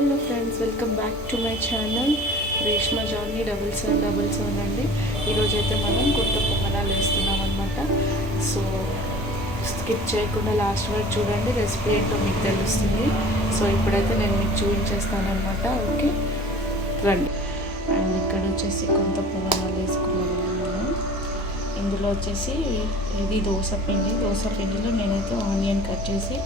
Hello friends welcome back to my channel. Reshma journey double seven double seven అండి. ఈరోజైతే మనం కొత్త పొంగనాలు వేస్తున్నాం అనమాట సో స్కిప్ చేయకుండా లాస్ట్ వరకు చూడండి. రెసిపీ ఏంటో మీకు తెలుస్తుంది. సో ఇప్పుడైతే నేను మీకు చూపించేస్తాను అనమాట ఓకే? రండి. అండ్ ఇక్కడ వచ్చేసి కొంత పొంగనాలు వేసుకున్నాను ఇందులో వచ్చేసి ఇది దోశ పిండి. దోశ పిండిలో నేనైతే ఆనియన్ కట్ చేసి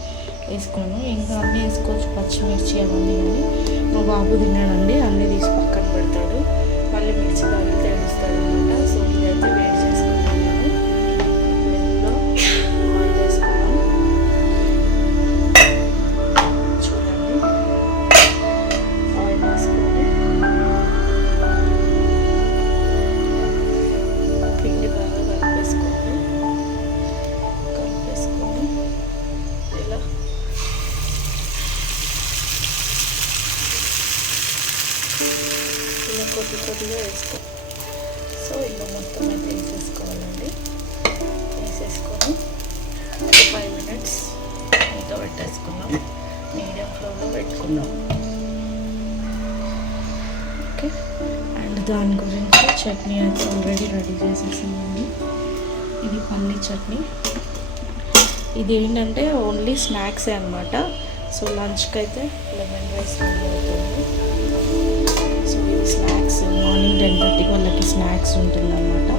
వేసుకున్నాను. ఇంకా అన్నీ వేసుకోవచ్చు పచ్చిమిర్చి అవన్నీ కానీ మా బాబు తిన్నాడండి అన్నీ తీసి పక్కన పెడతాడు. మళ్ళీ మిర్చి తగిలి తెలుస్తాడు అనమాట సో కొద్ది కొద్దిగా వేసుకో. సో ఇలా మొత్తం అయితే వేసేసుకోవాలండి. వేసేసుకొని ఒక ఫైవ్ మినిట్స్ మూత పెట్టేసుకున్నాం మీడియం ఫ్లేమ్లో పెట్టుకున్నాం ఓకే. అండ్ దాని గురించి చట్నీ అయితే ఆల్రెడీ రెడీ చేసేసామండి ఇది పల్లీ చట్నీ. ఇది ఏంటంటే ఓన్లీ స్నాక్సే అనమాట సో లంచ్కి అయితే లెమన్ రైస్ రెడీ అవుతుంది. స్నాక్స్ మార్నింగ్ టెన్ థర్టీకి వాళ్ళకి స్నాక్స్ ఉంటుందన్నమాట.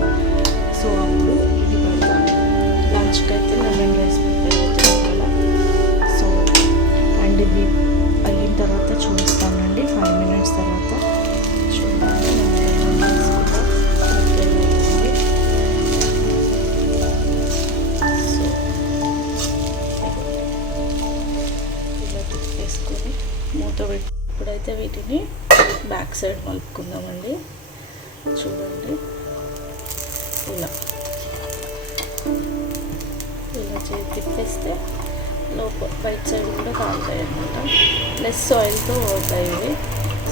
సో అప్పుడు ఇది పెడతాను. లంచ్కి అయితే లెమన్ రైస్ సో అండ్ ఇది అయిన తర్వాత చూపిస్తానండి. ఫైవ్ మినిట్స్ తర్వాత చూడండి. సో మూత పెట్టి ఇప్పుడైతే వీటిని బ్యాక్ సైడ్ మలుపుకుందామండి. చూడండి. ఇలా. ఇలా చేతి తిప్పేస్తే లోపల బయట సైడ్ కూడా కాలుతాయి అనమాట లెస్ ఆయిల్తో పోతాయి ఇవి.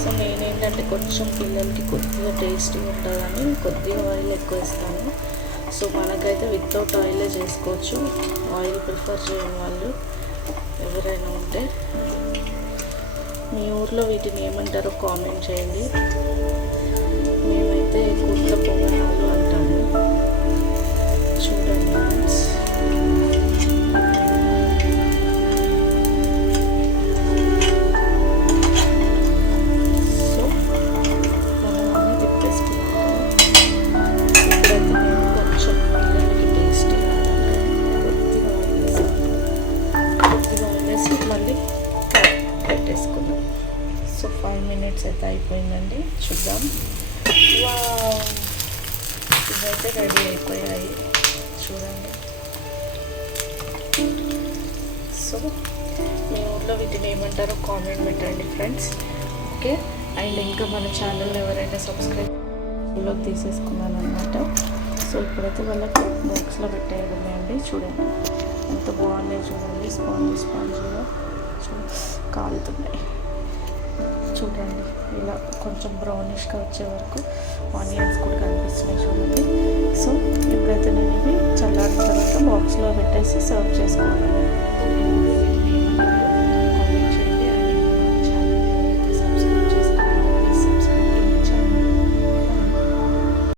సో నేనేంటంటే కొంచెం పిల్లలకి కొద్దిగా టేస్టీగా ఉంటుందని కొద్దిగా ఆయిల్ ఎక్కువ ఇస్తాను. సో మనకైతే వితౌట్ ఆయిలే చేసుకోవచ్చు. ఆయిల్ ప్రిఫర్ చేయని వాళ్ళు ఎవరైనా ఉంటే. మీ ఊర్లో వీటిని ఏమంటారో కామెంట్ చేయండి. మేమైతే ఎక్కువ సో ఫైవ్ మినిట్స్ అయితే అయిపోయిందండి. చూద్దాం. ఇవైతే రెడీ అయిపోయాయి. చూడండి. సో మీ ఊర్లో వీటిని ఏమంటారో కామెంట్ పెట్టండి ఫ్రెండ్స్ ఓకే అండ్ ఇంకా మన ఛానల్ ఎవరైనా సబ్స్క్రైబ్లో తీసేసుకున్నాను అనమాట సో ఇప్పుడైతే వాళ్ళకి బాక్స్లో పెట్టేయడమే అండి చూడండి. ఎంత బాగున్నాయి చూడండి. స్పాంజ్ స్పాంజ్గా చూ కాలుతున్నాయి. చూడండి ఇలా కొంచెం బ్రౌనిష్గా వచ్చే వరకు ఆనియన్స్ కూడా కనిపిస్తున్నాయి చూడండి. సో ఇప్పుడైతే నేను ఇవి చల్లారిన తర్వాత బాక్స్లో పెట్టేసి సర్వ్ చేసుకోవాలి.